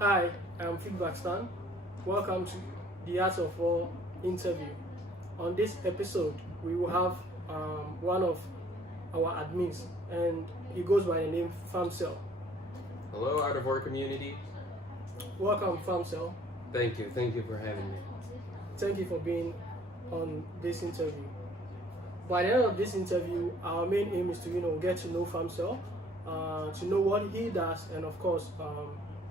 Hi, I'm Feedback Stan. Welcome to the Art of War interview. On this episode, we will have one of our admins, and he goes by the name Famcell. Hello, Art of War community. Welcome, Famcell. Thank you for having me. Thank you for being on this interview. By the end of this interview, our main aim is to get to know Famcell, to know what he does, and of course,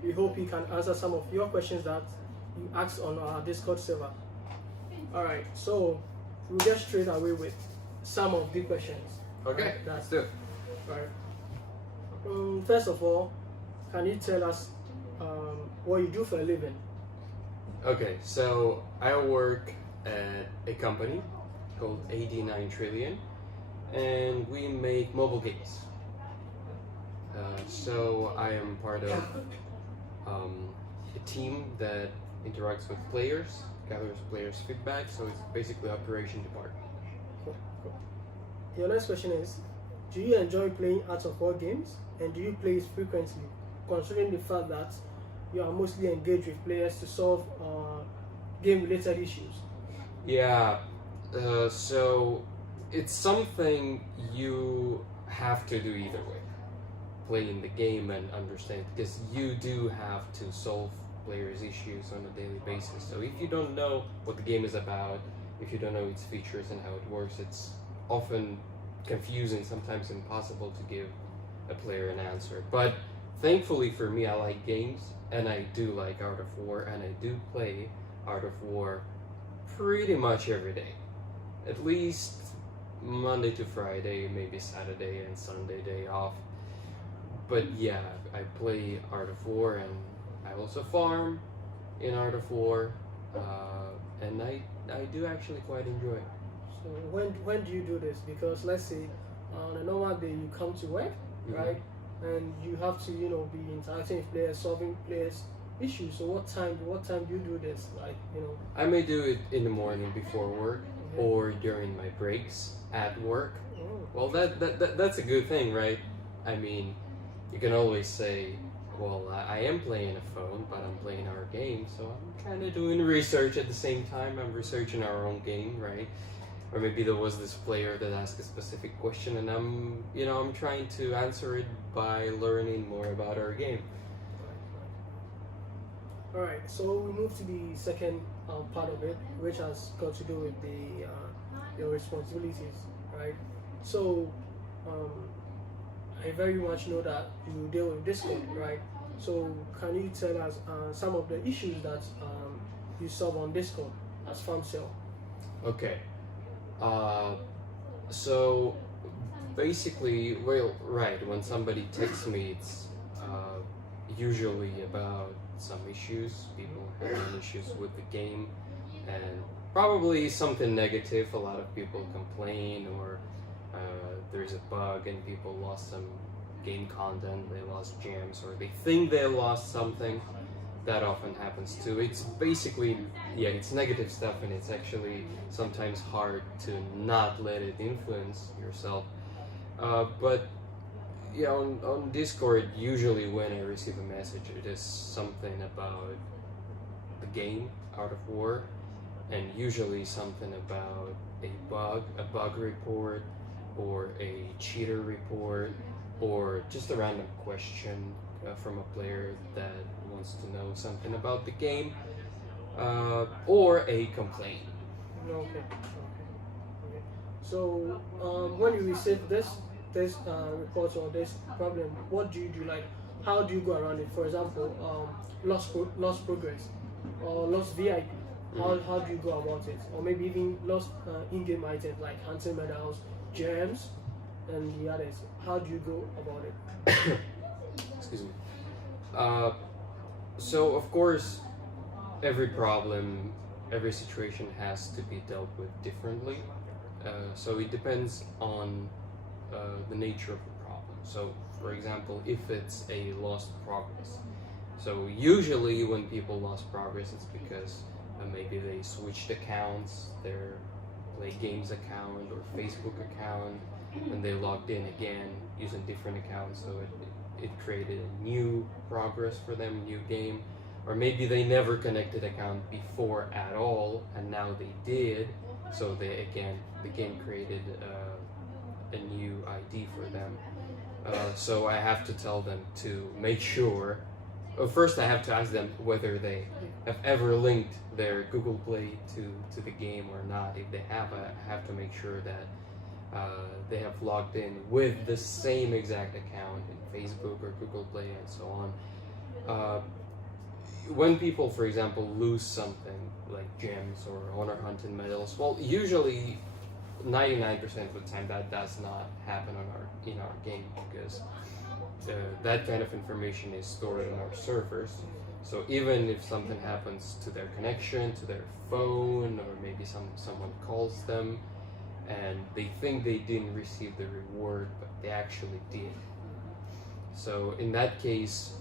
we hope he can answer some of your questions that you asked on our Discord server. All right, so we'll get straight away with some of the questions. Okay, Right, let's do it. Right. First of all, can you tell us what you do for a living? Okay, so I work at a company called 89 Trillion, and we make mobile games. So I am part of a team that interacts with players, gathers players' feedback. So it's basically operation department. Cool, cool. Your next question is, do you enjoy playing Art of War games, and do you play it frequently, considering the fact that you are mostly engaged with players to solve game-related issues? Yeah, so it's something you have to do either way. Playing the game and understand, because you do have to solve players' issues on a daily basis. So if you don't know what the game is about, if you don't know its features and how it works, it's often confusing, sometimes impossible to give a player an answer. But thankfully for me, I like games, and I do like Art of War, and I do play Art of War pretty much every day. At least Monday to Friday, maybe Saturday and Sunday day off. But yeah, I play Art of War, and I also farm in Art of War, and I do actually quite enjoy it. So when do you do this? Because let's say on a normal day you come to work, Mhm. right, and you have to be interacting with players, solving players' issues. So what time do you do this? I may do it in the morning before work Okay. or during my breaks at work. Oh, Well, that's a good thing, right? I mean, you can always say, well, I am playing a phone, but I'm playing our game, so I'm kind of doing research at the same time. I'm researching our own game, right? Or maybe there was this player that asked a specific question, and I'm trying to answer it by learning more about our game. all right. So we move to the second part of it, which has got to do with your responsibilities, right? So I very much know that you deal with Discord, right? So can you tell us some of the issues that you solve on Discord as Famcell? Okay. So basically, well, right, when somebody texts me, it's usually about some issues. People having issues with the game, and probably something negative. A lot of people complain, or there's a bug and people lost some game content, they lost gems, or they think they lost something. That often happens too. It's basically, yeah, it's negative stuff, and it's actually sometimes hard to not let it influence yourself. But yeah, on Discord, usually when I receive a message, it is something about the game, Art of War, and usually something about a bug report, or a cheater report, or just a random question from a player that wants to know something about the game, or a complaint. Okay. Okay. So when you receive this report or this problem, what do you do? Like, how do you go around it? For example, lost progress or lost VIP. How do you go about it? Or maybe even lost in-game items like hunting medals, gems, and the others. How do you go about it? Excuse me. So of course, every problem, every situation has to be dealt with differently. So it depends on the nature of the problem. So for example, if it's a lost progress, so usually when people lost progress, it's because maybe they switched accounts, their Play Games account or Facebook account, and they logged in again using different accounts, so it created a new progress for them, new game, or maybe they never connected account before at all, and now they did. So the game created a new ID for them. So I have to tell them to make sure. First, I have to ask them whether they have ever linked their Google Play to the game or not. If they have, I have to make sure that they have logged in with the same exact account in Facebook or Google Play and so on. When people, for example, lose something like gems or honor hunting medals, well, usually 99% of the time that does not happen in our game, because that kind of information is stored on our servers. So even if something happens to their connection, to their phone, or maybe someone calls them and they think they didn't receive the reward, but they actually did. So in that case,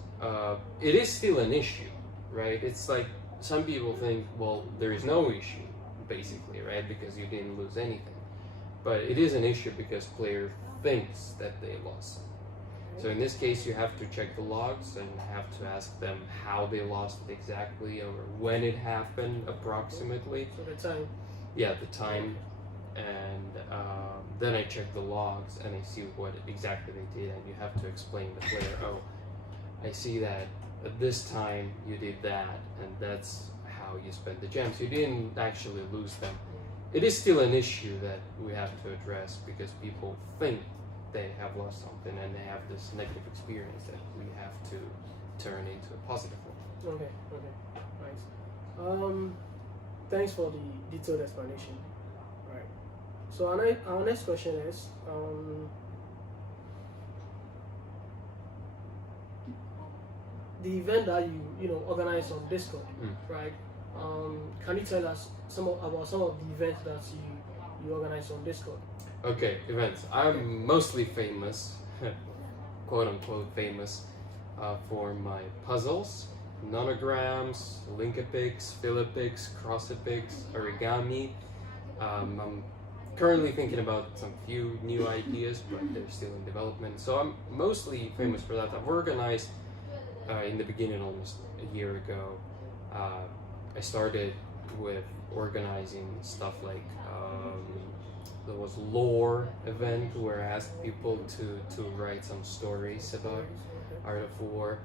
it is still an issue, right? It's like some people think, well, there is no issue, basically, right? Because you didn't lose anything. But it is an issue because player thinks that they lost. So in this case, you have to check the logs and have to ask them how they lost it exactly, or when it happened approximately. So the time. Yeah, the time. And then I check the logs and I see what exactly they did, and you have to explain the player, oh, I see that at this time you did that, and that's how you spent the gems. You didn't actually lose them. It is still an issue that we have to address, because people think they have lost something and they have this negative experience that we have to turn into a positive one. Okay, nice. Thanks for the detailed explanation. Right. So our next question is, the event that you organize on Discord, right? Can you tell us about some of the events that you organize on Discord? Okay, events. I'm mostly famous, quote unquote famous, for my puzzles, nonograms, Linkapics, Philipics, Crossapics, origami. I'm currently thinking about some few new ideas, but they're still in development. So I'm mostly famous for that. I've organized in the beginning almost a year ago. I started with organizing stuff like there was lore event where I asked people to write some stories about Art of War.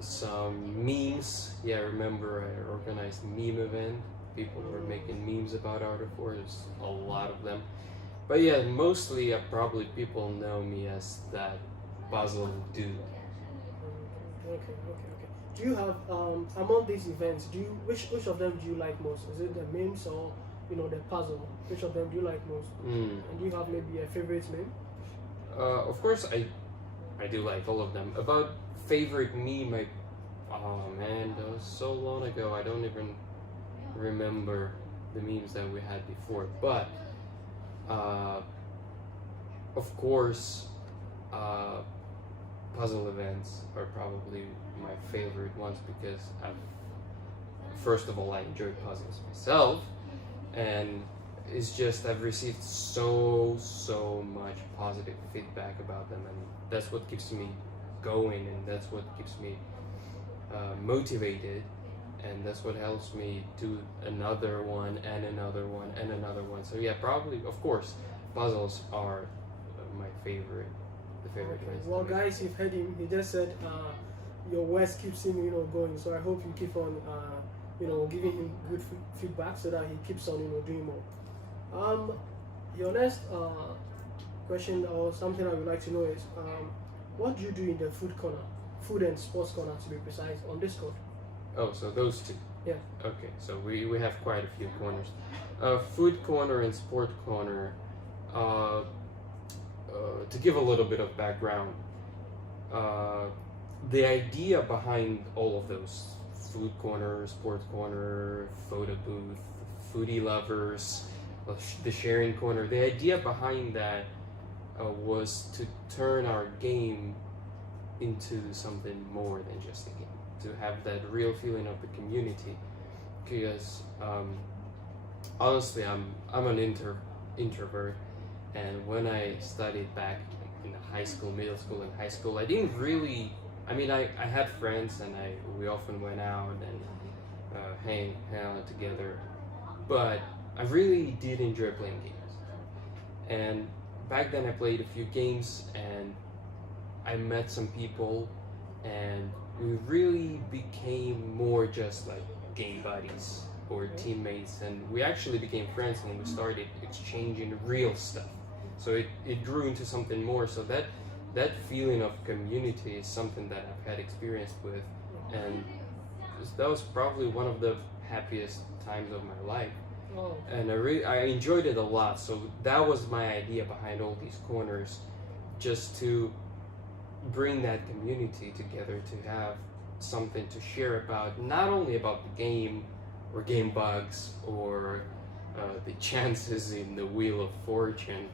Some memes. Yeah, I remember I organized a meme event. People were making memes about Art of War. There's a lot of them. But yeah, mostly probably people know me as that puzzle dude. Okay. Do you have among these events? Which of them do you like most? Is it the memes or the puzzle? Which of them do you like most? And do you have maybe a favorite meme? Of course, I do like all of them. About favorite meme, oh man, that was so long ago. I don't even remember the memes that we had before. But of course, puzzle events are probably my favorite ones, because first of all, I enjoy puzzles myself, and it's just I've received so much positive feedback about them, and that's what keeps me going, and that's what keeps me motivated, and that's what helps me do another one and another one and another one. So yeah, probably, of course, puzzles are my favorite. Well, guys, you've heard him. He just said your words keeps him, going. So I hope you keep on, giving him good feedback so that he keeps on, doing more. Your next question or something I would like to know is, what do you do in the food and sports corner, to be precise, on Discord? Oh, so those two. Yeah. Okay, so we have quite a few corners. Food corner and sport corner. To give a little bit of background, the idea behind all of those, food corner, sports corner, photo booth, foodie lovers, the sharing corner, the idea behind that was to turn our game into something more than just a game, to have that real feeling of the community. Because honestly, I'm an introvert. And when I studied back in the high school, middle school, and high school, I didn't really I mean, I had friends and we often went out and hang out together, but I really did enjoy playing games. And back then I played a few games and I met some people and we really became more just like game buddies or teammates, and we actually became friends and we started exchanging real stuff. So it grew into something more. So that feeling of community is something that I've had experience with, and that was probably one of the happiest times of my life. Oh. And I enjoyed it a lot. So that was my idea behind all these corners, just to bring that community together, to have something to share about, not only about the game or game bugs or the chances in the Wheel of Fortune,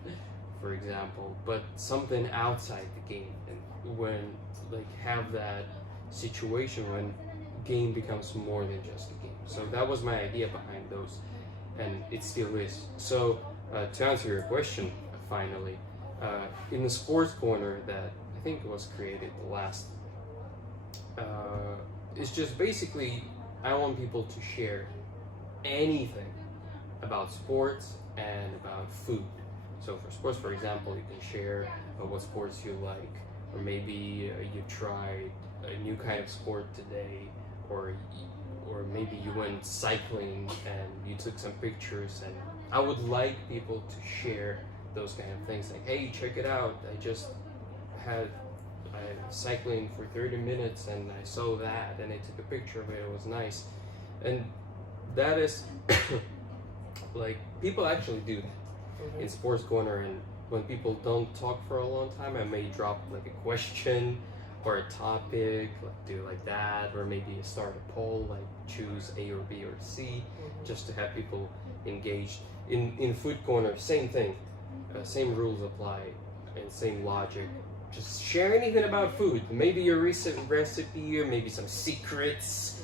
for example, but something outside the game, and when have that situation when game becomes more than just a game. So that was my idea behind those, and it still is. So to answer your question, finally, in the sports corner that I think was created the last, it's just basically I want people to share anything about sports and about food. So for sports, for example, you can share what sports you like, or maybe you tried a new kind of sport today, or maybe you went cycling and you took some pictures. And I would like people to share those kind of things, like, hey, check it out, I'm cycling for 30 minutes and I saw that and I took a picture of it, it was nice. And that is like, people actually do that in sports corner. And when people don't talk for a long time, I may drop like a question or a topic, like do like that, or maybe start a poll, like choose A or B or C, just to have people engaged. In food corner, same thing, same rules apply and same logic. Just share anything about food, maybe your recent recipe, or maybe some secrets,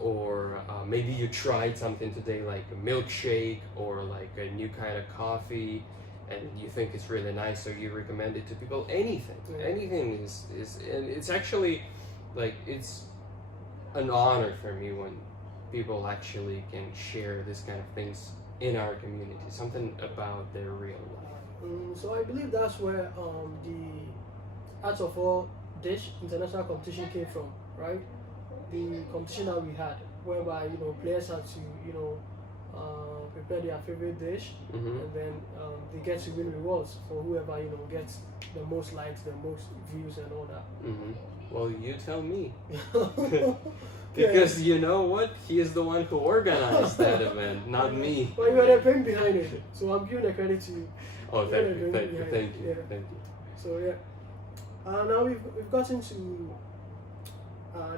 or maybe you tried something today, like a milkshake or like a new kind of coffee, and you think it's really nice, so you recommend it to people. Anything is, and it's actually like, it's an honor for me when people actually can share this kind of things in our community, something about their real life. So I believe that's where the Art of All Dish international competition came from, right? The competition that we had, whereby players had to prepare their favorite dish, and then they get to win rewards for whoever gets the most likes, the most views, and all that. Well, you tell me. Because you know what? He is the one who organized that event, not me. Well, you are the brain behind it, so I'm giving the credit to you. Oh, thank you. So now we've gotten to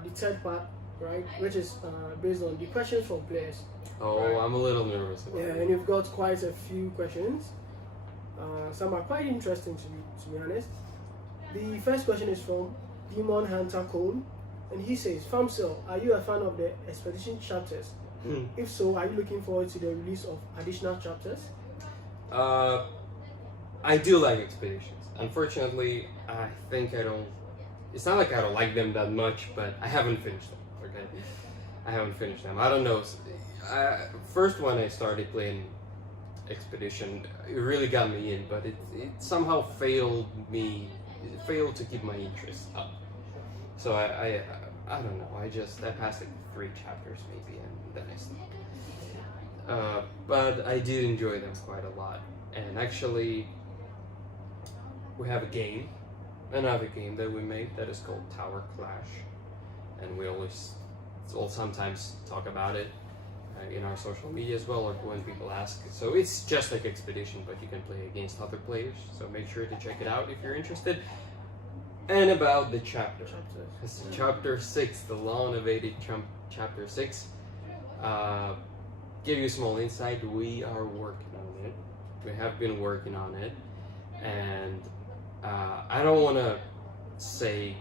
the third part, right? Which is based on the questions from players. Oh, right? I'm a little nervous about it. And you've got quite a few questions. Some are quite interesting to be honest. The first question is from Demon Hunter Cole, and he says, Famcell, are you a fan of the Expedition chapters? If so, are you looking forward to the release of additional chapters? I do like Expeditions. Unfortunately, I think I don't. It's not like I don't like them that much, but I haven't finished them. Okay, I haven't finished them. I don't know. First one I started playing Expedition, it really got me in, but it somehow failed to keep my interest up. So I don't know. I passed like 3 chapters maybe, and then I stopped. But I did enjoy them quite a lot, and actually, we have another game that we made that is called Tower Clash, and we sometimes talk about it in our social media as well, or when people ask. So it's just like Expedition, but you can play against other players, so make sure to check it out if you're interested. And about the chapter. It's chapter 6, the long-awaited chapter 6. Give you a small insight, we are working on it. We have been working on it, and I don't want to say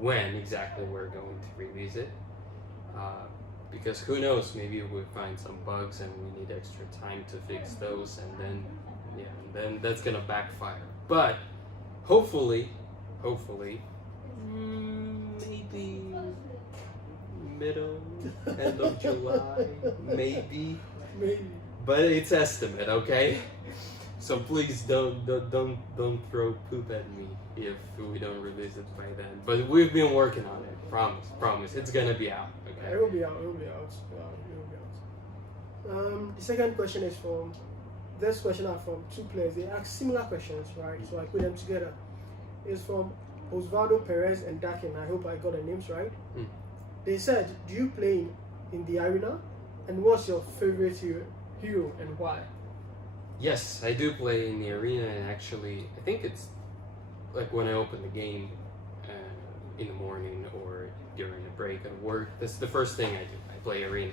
when exactly we're going to release it, because who knows, maybe we'll find some bugs and we need extra time to fix those, and then that's gonna backfire. But hopefully maybe middle, end of July, maybe. Maybe. But it's estimate, okay? So please don't throw poop at me if we don't release it by then. But we've been working on it. Promise. It's gonna be out. Okay. It will be out. It will be out. It will be out. The second question is from. This question are from two players. They ask similar questions, right? So I put them together. It's from Osvaldo Perez and Dakin. I hope I got the names right. They said, "Do you play in the arena? And what's your favorite hero and why?" Yes, I do play in the arena, and actually, I think it's like when I open the game in the morning or during a break at work. That's the first thing I do. I play arena.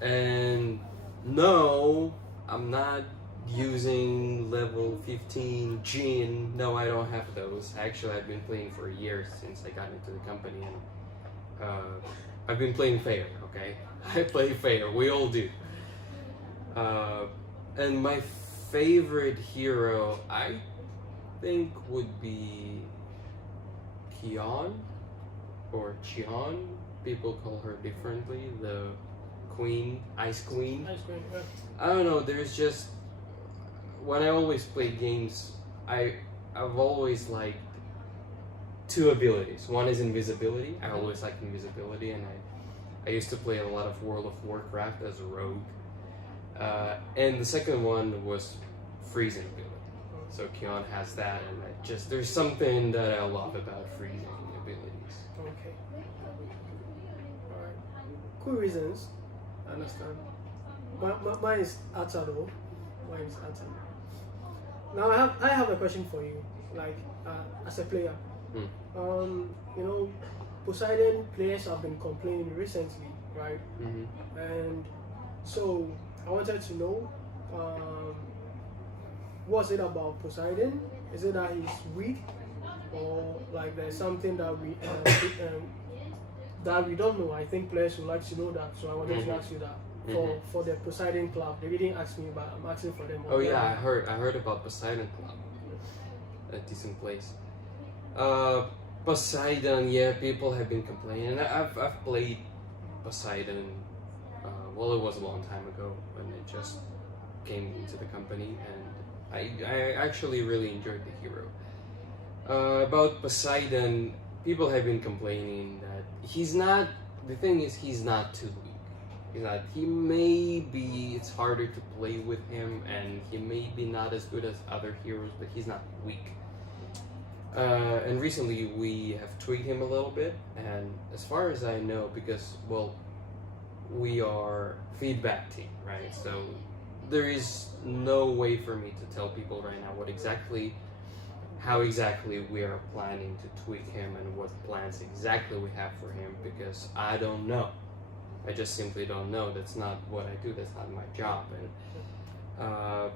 And no, I'm not using level 15 Jin. No, I don't have those. Actually, I've been playing for a year since I got into the company, and I've been playing fair. Okay, I play fair. We all do. And my favorite hero, I think, would be Kion or Chion. People call her differently. The Queen, Ice Queen. Ice Queen, yeah. I don't know. There's just when I always play games, I've always liked two abilities. One is invisibility. I always liked invisibility, and I used to play a lot of World of Warcraft as a rogue. And the second one was freezing ability. So Kion has that, and there's something that I love about freezing abilities. Okay. Alright. Cool reasons. I understand. Mine is Atta though. Mine is Atta. Now I have a question for you. Like as a player. You know, Poseidon players have been complaining recently, right? And so I wanted to know, what's it about Poseidon? Is it that he's weak, or like there's something that we don't know? I think players would like to know that, so I wanted to ask you that. For the Poseidon Club, they didn't ask me, but I'm asking for them. Oh yeah, I heard about Poseidon Club. A decent place. Poseidon, yeah, people have been complaining. I've played Poseidon. Well, it was a long time ago when it just came into the company, and I actually really enjoyed the hero. About Poseidon, people have been complaining that he's not. The thing is, he's not too weak. He's not. He may be. It's harder to play with him, and he may be not as good as other heroes, but he's not weak. And recently we have tweaked him a little bit, and as far as I know, because well, we are feedback team, right? So there is no way for me to tell people right now how exactly we are planning to tweak him and what plans exactly we have for him, because I don't know. I just simply don't know. That's not what I do. That's not my job. And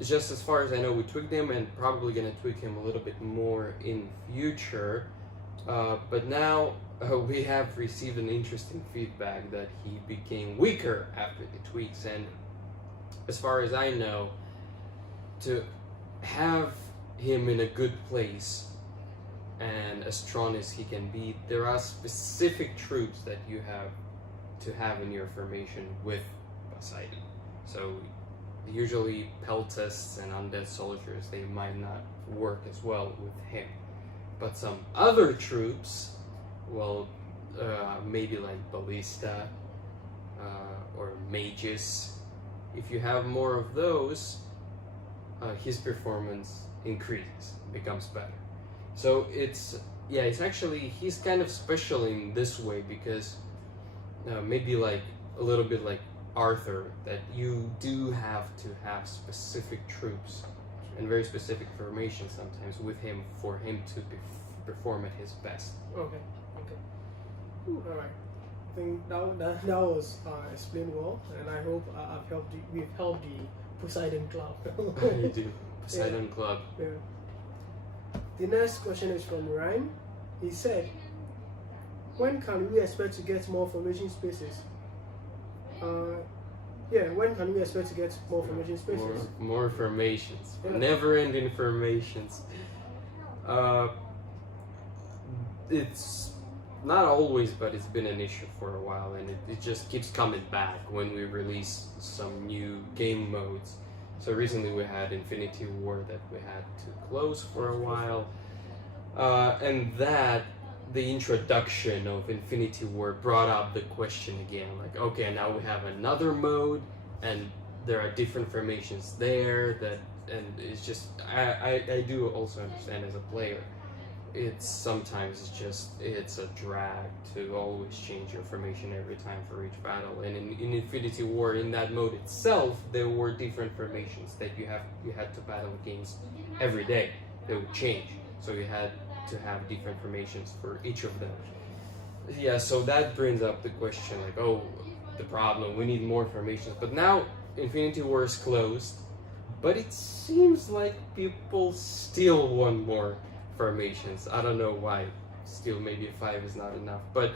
just as far as I know, we tweaked him, and probably gonna tweak him a little bit more in future. But now we have received an interesting feedback that he became weaker after the tweaks, and as far as I know, to have him in a good place and as strong as he can be, there are specific troops that you have to have in your formation with Poseidon. So usually peltists and undead soldiers, they might not work as well with him, but some other troops, well, maybe like ballista or mages, if you have more of those, his performance increases, becomes better. So it's actually, he's kind of special in this way, because maybe like a little bit like Arthur, that you do have to have specific troops and very specific formation sometimes with him for him to perform at his best. Okay. All right. I think that was explained well, and I hope we've helped the Poseidon Club. You do. Poseidon Club. Yeah. The next question is from Ryan. He said, when can we expect to get more formation spaces? When can we expect to get more formation spaces? More formations. Yeah. Never-ending formations. it's not always, but it's been an issue for a while, and it just keeps coming back when we release some new game modes. So recently we had Infinity War that we had to close for a while, and that the introduction of Infinity War brought up the question again, like, okay, now we have another mode, and there are different formations there, and it's just, I do also understand as a player, it's sometimes it's a drag to always change your formation every time for each battle. And in Infinity War, in that mode itself, there were different formations that you had to battle against every day. They would change, so you had to have different formations for each of them. Yeah, so that brings up the question, like, oh, the problem, we need more formations. But now Infinity War is closed, but it seems like people still want more formations. I don't know why. Still, maybe 5 is not enough. But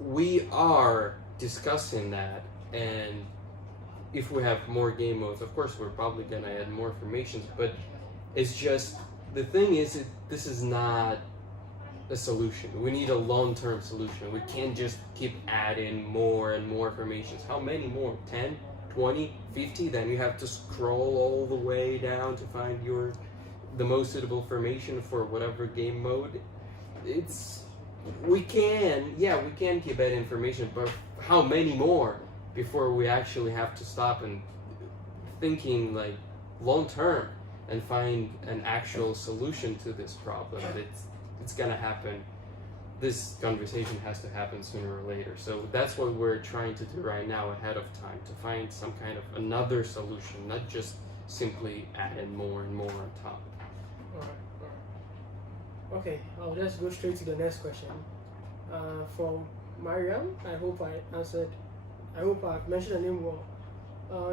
we are discussing that, and if we have more game modes, of course, we're probably gonna add more formations. But it's just, the thing is, this is not a solution. We need a long-term solution. We can't just keep adding more and more formations. How many more? 10, 20, 50? Then you have to scroll all the way down to find the most suitable formation for whatever game mode. We can keep adding information, but how many more before we actually have to stop and thinking like long term and find an actual solution to this problem? It's gonna happen. This conversation has to happen sooner or later. So that's what we're trying to do right now ahead of time, to find some kind of another solution, not just simply adding more and more on top. Alright. Okay, I'll just go straight to the next question. From Mariam, I hope I've mentioned her name well.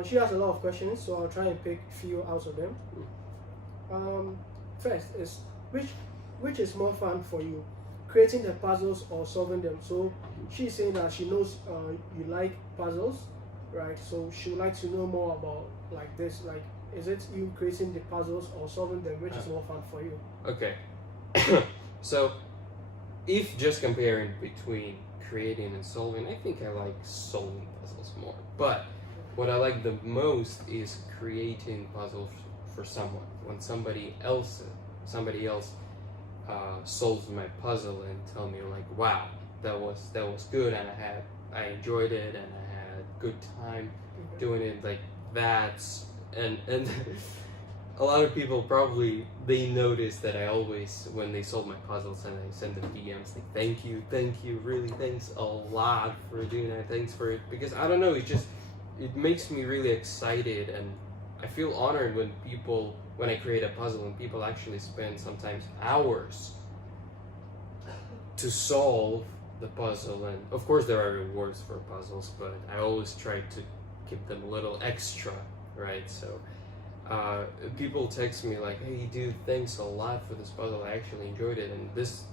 She has a lot of questions, so I'll try and pick a few out of them. First is, which is more fun for you, creating the puzzles or solving them? So she's saying that she knows you like puzzles, right? So she would like to know more about like this, like, is it you creating the puzzles or solving them, which is more fun for you? Okay. So if just comparing between creating and solving, I think I like solving puzzles more. But what I like the most is creating puzzles for someone. When somebody else solves my puzzle and tell me like, wow, that was good, and I enjoyed it, and I had good time doing it. Like, that's and a lot of people probably, they notice that I always, when they solve my puzzles and I send them DMs, like, thank you, really, thanks a lot for doing that, thanks for it, because I don't know, it makes me really excited, and I feel honored when I create a puzzle and people actually spend sometimes hours to solve the puzzle. And of course there are rewards for puzzles, but I always try to give them a little extra, right? So people text me like, hey dude, thanks a lot for this puzzle, I actually enjoyed it, and this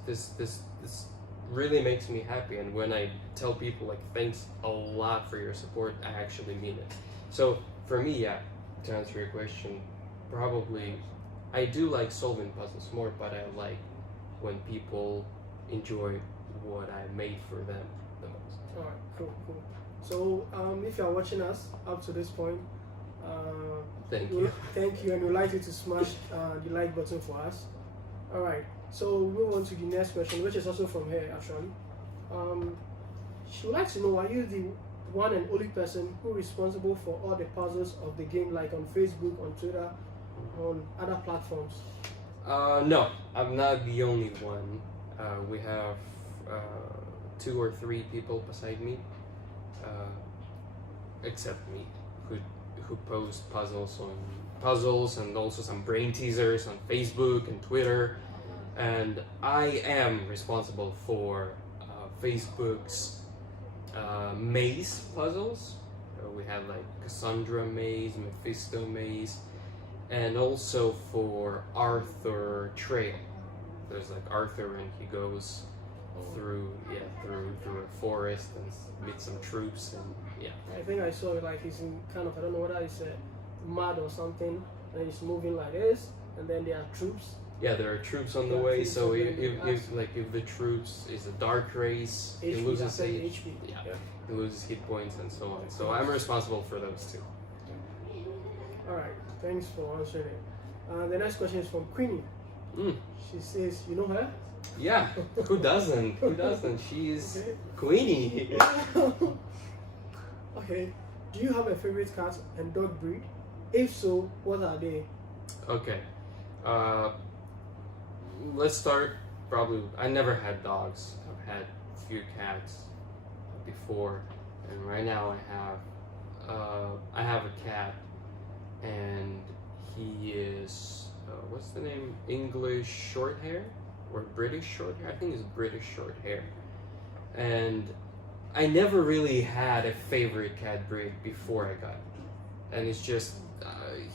really makes me happy. And when I tell people like, thanks a lot for your support, I actually mean it. So for me, yeah, to answer your question, probably I do like solving puzzles more, but I like when people enjoy what I made for them the most. Alright, cool. So if you're watching us up to this point, thank you, and we'd like you to smash the like button for us. Alright, so we'll move on to the next question, which is also from her actually. She would like to know, are you the one and only person who is responsible for all the puzzles of the game, like on Facebook, on Twitter, on other platforms? No, I'm not the only one. We have 2 or 3 people beside me, except me, who post puzzles and also some brain teasers on Facebook and Twitter. And I am responsible for Facebook's maze puzzles. We have like Cassandra maze, Mephisto maze, and also for Arthur Trail. There's like Arthur, and he goes through a forest and meets some troops, and yeah. I think I saw it, like he's in kind of, I don't know whether it's a mud or something, and he's moving like this, and then there are troops. Yeah, there are troops on the Yeah, way. troops So and if then if the troops is a dark race, he HP, loses that's the HP. HP. Yeah, he loses hit points and so on. So I'm responsible for those two. Alright, thanks for answering it. The next question is from Queenie. Mm. She says, you know her? Yeah, who doesn't? Who doesn't? She's Okay. Queenie. Okay. Do you have a favorite cat and dog breed? If so, what are they? Okay. Let's start. Probably, I never had dogs. I've had a few cats before, and right now I have a cat, and he is what's the name? English short hair or British short hair? I think it's British short hair, and I never really had a favorite cat breed before I got him, and it's just.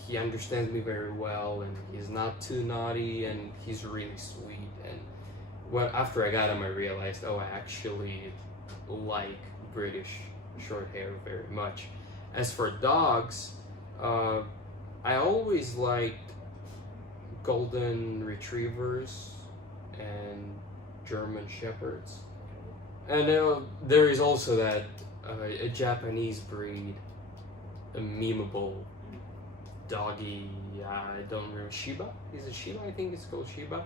He understands me very well, and he's not too naughty, and he's really sweet. And after I got him, I realized, oh, I actually like British short hair very much. As for dogs, I always liked golden retrievers and German shepherds, and there is also that a Japanese breed, a memeable doggy, I don't remember, Shiba? Is it Shiba? I think it's called Shiba.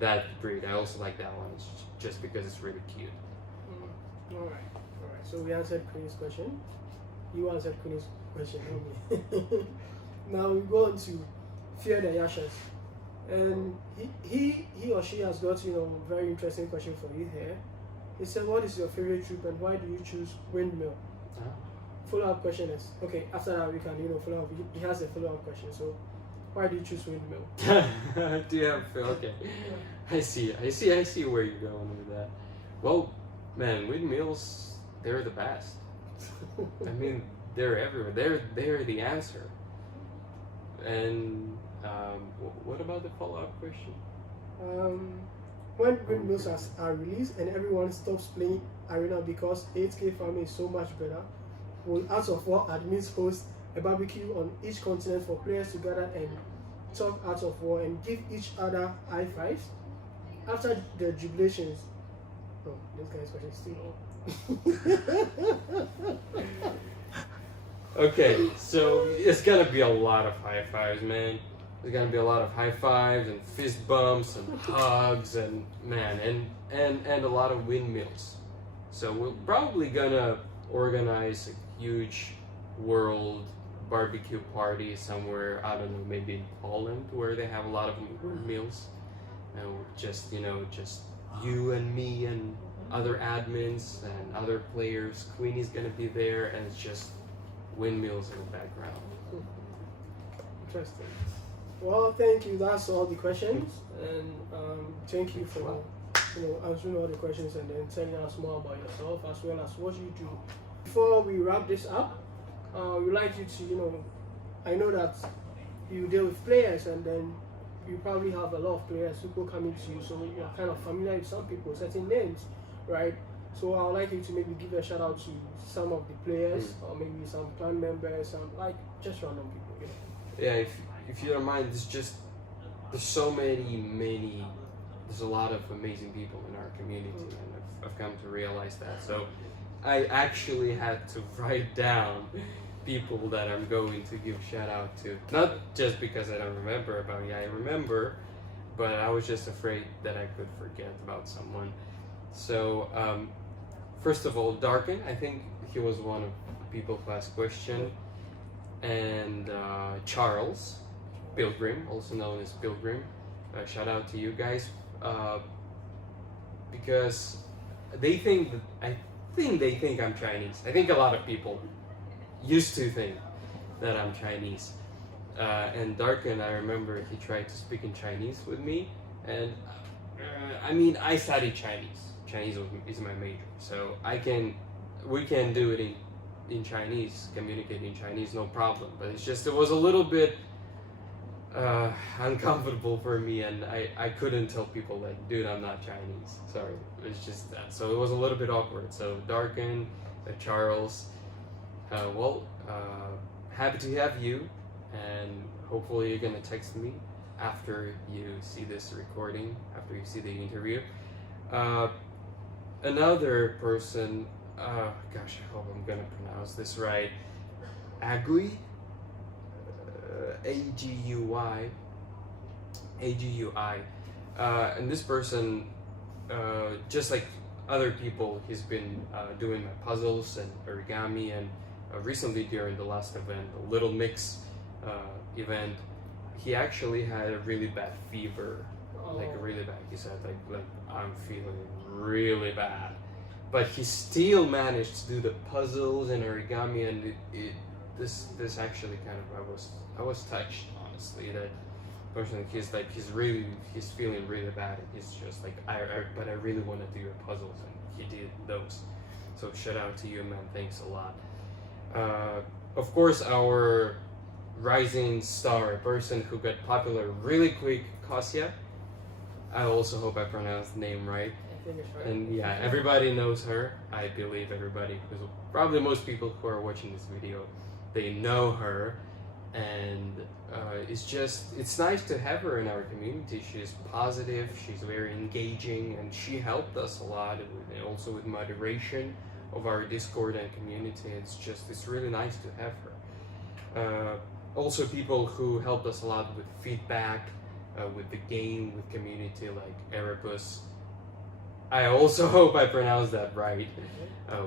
That breed, I also like that one. It's just because it's really cute. Alright. So we answered Queenie's question. You answered Queenie's question, not me. Now we go on to Fear the Yashas. And he or she has got, very interesting question for you here. He said, what is your favorite troop and why do you choose Windmill? Follow-up question is, okay, after that we can, follow up. He has a follow-up question. So, why do you choose Windmill? Do you have okay? I see where you're going with that. Well, man, windmills, they're the best. I mean, they're everywhere. They're the answer. And what about the follow-up question? When windmills are released and everyone stops playing Arena because 8K farming is so much better, will Arts of War admins host a barbecue on each continent for players to gather and talk Arts of War and give each other high fives? After the jubilations, oh, this guy's question is still on. Okay, so it's gonna be a lot of high fives, man. There's gonna be a lot of high fives and fist bumps and hugs and and a lot of windmills. So we're probably gonna organize a huge world barbecue party somewhere, I don't know, maybe in Poland where they have a lot of windmills. And just you and me and other admins and other players. Queenie's gonna be there and it's just windmills in the background. Interesting. Well, thank you. That's all the questions, and thank you for answering all the questions and then telling us more about yourself as well as what you do. Before we wrap this up, we'd like you to, I know that you deal with players and then you probably have a lot of players, people coming to you, so you're kind of familiar with some people, certain names, right? So I would like you to maybe give a shout out to some of the players or maybe some clan members, just random people. Yeah, if you don't mind, there's so many, there's a lot of amazing people in our community, and I've come to realize that. So I actually had to write down people that I'm going to give shout out to. Not just because I don't remember about you, I remember, but I was just afraid that I could forget about someone. So first of all, Darken, I think he was one of the people who asked question, and Charles Pilgrim, also known as Pilgrim. Shout out to you guys, because they think they think I'm Chinese. I think a lot of people used to think that I'm Chinese. And Darken, I remember he tried to speak in Chinese with me, and I mean, I studied Chinese. Chinese is my major, so we can do it in Chinese, communicate in Chinese, no problem. But it's just, it was a little bit uncomfortable for me, and I couldn't tell people like, dude, I'm not Chinese. Sorry, it's just that. So it was a little bit awkward. So Darken, Charles, happy to have you, and hopefully you're gonna text me after you see this recording, after you see the interview. Another person, gosh, I hope I'm gonna pronounce this right. Agui, A-G-U-I, A-G-U-I. And this person, just like other people, he's been doing my puzzles and origami, and recently during the last event, the Little Mix event, he actually had a really bad fever, like really bad. He said like I'm feeling really bad, but he still managed to do the puzzles and origami, and this actually kind of I was touched, honestly, that personally he's feeling really bad, and he's just like but I really want to do your puzzles, and he did those. So shout out to you, man, thanks a lot. Of course, our rising star, a person who got popular really quick, Kosya. I also hope I pronounced the name right. I think it's right. And yeah, everybody knows her. I believe everybody, because probably most people who are watching this video, they know her. And it's nice to have her in our community. She's positive, she's very engaging, and she helped us a lot, and also with moderation of our Discord and community. It's really nice to have her. Also, people who helped us a lot with feedback, with the game, with community, like Erebus. I also hope I pronounced that right.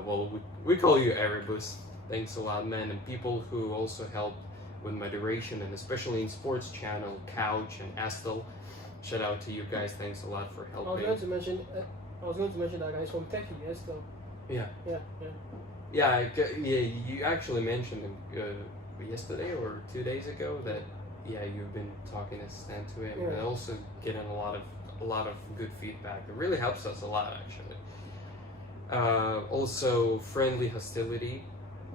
Well, we call you Erebus. Thanks a lot, man. And people who also helped with moderation, and especially in sports channel, Couch and Astel. Shout out to you guys. Thanks a lot for helping. I was going to mention that guy's from Turkey, Astel. Yeah. Yeah. Yeah. You actually mentioned him yesterday or 2 days ago that you've been talking to him, and also getting a lot of good feedback. It really helps us a lot, actually. Also, Friendly Hostility,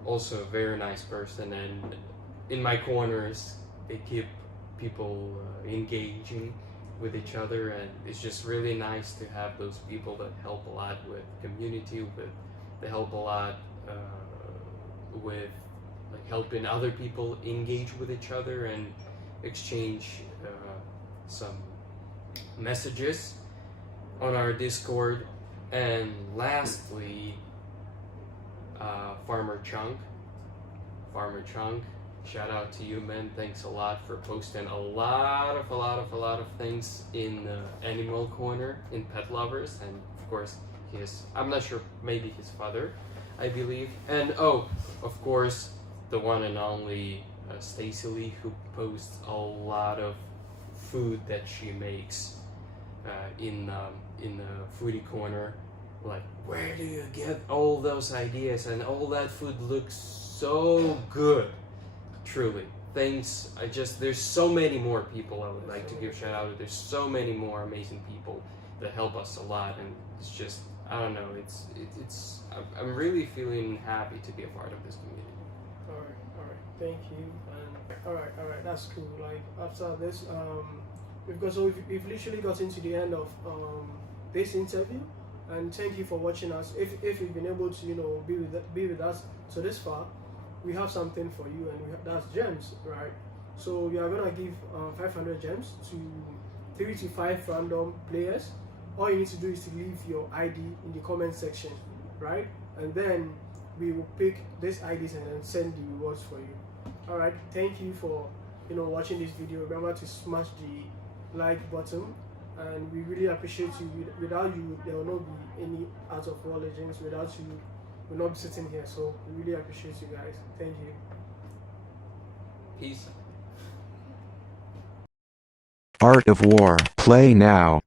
also a very nice person, and in my corners they keep people engaging with each other, and it's just really nice to have those people that help a lot with community, they help a lot with like helping other people engage with each other and exchange some messages on our Discord. And lastly, Farmer Chunk, shout out to you, man. Thanks a lot for posting a lot of things in Animal Corner, in Pet Lovers, and of course I'm not sure, maybe his father, I believe. And of course, the one and only Stacy Lee, who posts a lot of food that she makes in the foodie corner. Like, where do you get all those ideas? And all that food looks so good. Truly. Thanks. There's so many more people I would like to give shout out to. There's so many more amazing people that help us a lot, and it's just, I don't know, I'm really feeling happy to be a part of this community. Alright, thank you. And alright, that's cool. Like, after this, we've literally gotten to the end of this interview, and thank you for watching us. If you've been able to be with us so this far, we have something for you, and that's gems, right? So we are gonna give 500 gems to 3 to 5 random players. All you need to do is to leave your ID in the comment section, right? And then we will pick these IDs and then send the rewards for you. Alright, thank you for watching this video. Remember to smash the like button, and we really appreciate you. Without you, there will not be any Art of War Legends. Without you, we'll not be sitting here. So we really appreciate you guys. Thank you. Peace. Art of War. Play now.